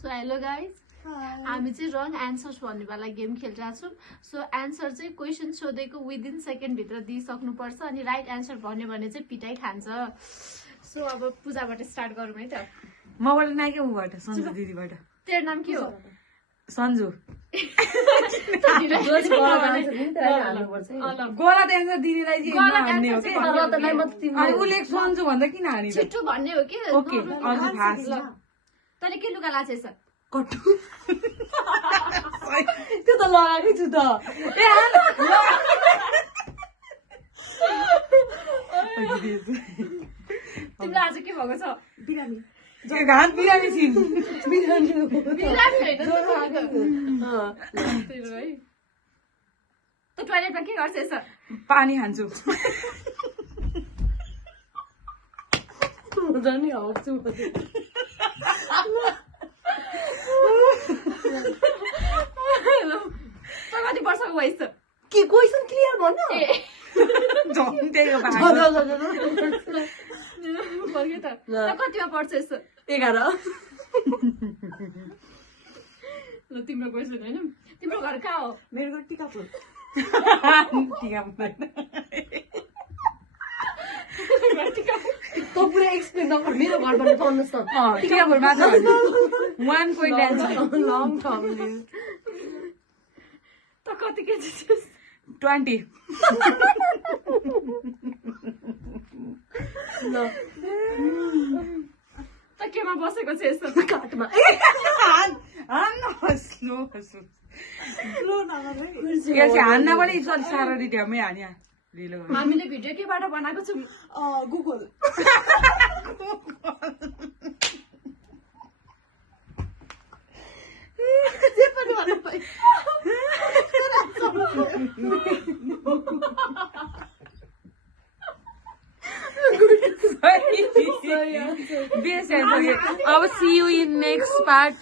So hello guys, हामी चाहिँ रङ answers भन्नेवाला game खेलिरहेको छौँ। सो एन्सर चाहिँ क्वेसन सोधेको विदिन सेकेन्डभित्र दिइसक्नुपर्छ अनि राइट एन्सर भन्यो भने चाहिँ पिटाइ खान्छ। सो अब पूजाबाट स्टार्ट गरौँ है त। मबाट नाइ क्या उबाट सन्जु दिदीबाट। तेरो नाम के हो? सन्जु। गोला त एन्सर दिदीलाई चाहिँ हान्ने हो कि अनि उसले सन्जु भन्दा किन हानि त? छिट्टो भन्ने हो कि? ओके अझ फास्ट। तैँले के लुगा लाछेछ? कट्टु त्यो त लगाएकै छु त। ए तिमीलाई आज के भएको छ? बिरामी घाम बिरामी छिन्। बिरामी होइन है। त टोइलेटमा के गर्छेछ? पानी खान्छु। कति वर्षको भइस? के क्वेसन क्लियर भन्नु? झन्टेको फर्क्यो त। कतिमा पढ्छ यस्तो? 11। ल तिम्रो क्वेसन होइन। तिम्रो घर कहाँ हो? मेरो घर टिकापुर। त पुरा एक्सप्लेन नगर, मेरो घरबाट पढ्नुहोस् न। टिकापुर मात्र 1 point answer. Long term list. त कति केजी छस्? 20। ल त केमा बसेको छ यस्तो? काठमा। हान्न पनि साह्रो ढ्यामै हान्या ढिलो। हामीले भिडियो केबाट बनाएको छौँ? गुगल। जे पनि भन्नु पाइ। अब see you in next part.